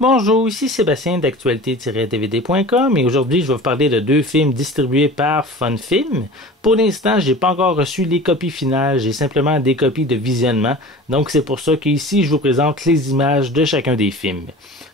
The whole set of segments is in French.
Bonjour, ici Sébastien d'actualité-dvd.com et aujourd'hui je vais vous parler de deux films distribués par FunFilm. Pour l'instant, j'ai pas encore reçu les copies finales, j'ai simplement des copies de visionnement, donc c'est pour ça qu'ici je vous présente les images de chacun des films.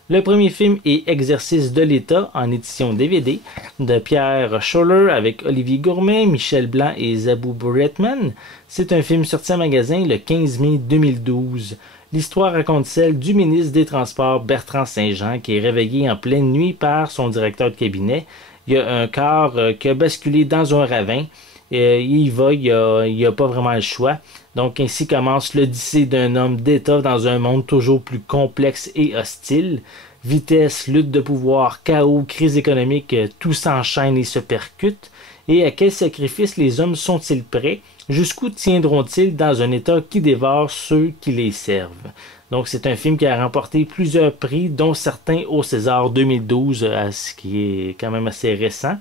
Le premier film est Exercice de l'État en édition DVD de Pierre Scholler avec Olivier Gourmet, Michel Blanc et Zabou Bretman. C'est un film sorti en magasin le 15 mai 2012. L'histoire raconte celle du ministre des Transports Bertrand Saint-Jean qui est réveillé en pleine nuit par son directeur de cabinet. Il y a un car qui a basculé dans un ravin. Il n'y a pas vraiment le choix. Donc ainsi commence l'odyssée d'un homme d'État dans un monde toujours plus complexe et hostile. Vitesse, lutte de pouvoir, chaos, crise économique, tout s'enchaîne et se percute. Et à quel sacrifice les hommes sont-ils prêts? Jusqu'où tiendront-ils dans un État qui dévore ceux qui les servent? Donc c'est un film qui a remporté plusieurs prix, dont certains au César 2012, ce qui est quand même assez récent.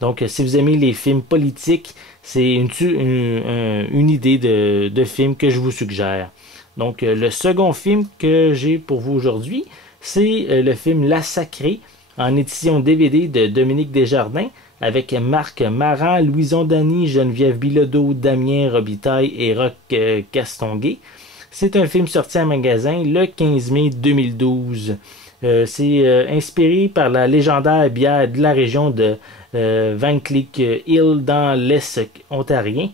Donc si vous aimez les films politiques, c'est une idée de film que je vous suggère. Donc le second film que j'ai pour vous aujourd'hui, c'est le film La Sacrée, en édition DVD de Dominique Desjardins, avec Marc Maran, Louison Dany, Geneviève Bilodeau, Damien Robitaille et Roch Castonguay. C'est un film sorti en magasin le 15 mai 2012. C'est inspiré par la légendaire bière de la région de Van Cleek Hill dans l'Est ontarien.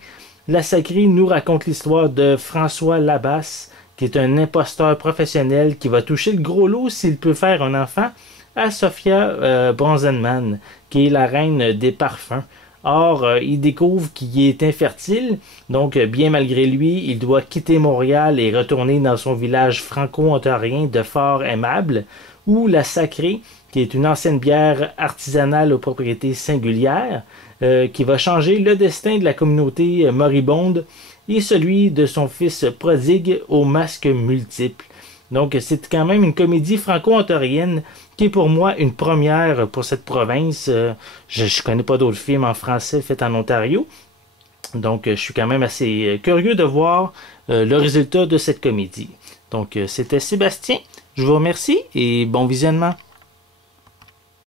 La Sacrée nous raconte l'histoire de François Labasse, qui est un imposteur professionnel qui va toucher le gros lot s'il peut faire un enfant à Sophia Bronzenman, qui est la reine des parfums. Or, il découvre qu'il est infertile, donc bien malgré lui, il doit quitter Montréal et retourner dans son village franco-ontarien de Fort Aimable, où la Sacrée, qui est une ancienne bière artisanale aux propriétés singulières, qui va changer le destin de la communauté moribonde et celui de son fils prodigue aux masques multiples. Donc c'est quand même une comédie franco-ontarienne qui est pour moi une première pour cette province. Je connais pas d'autres films en français faits en Ontario. Donc je suis quand même assez curieux de voir le résultat de cette comédie. Donc c'était Sébastien. Je vous remercie et bon visionnement.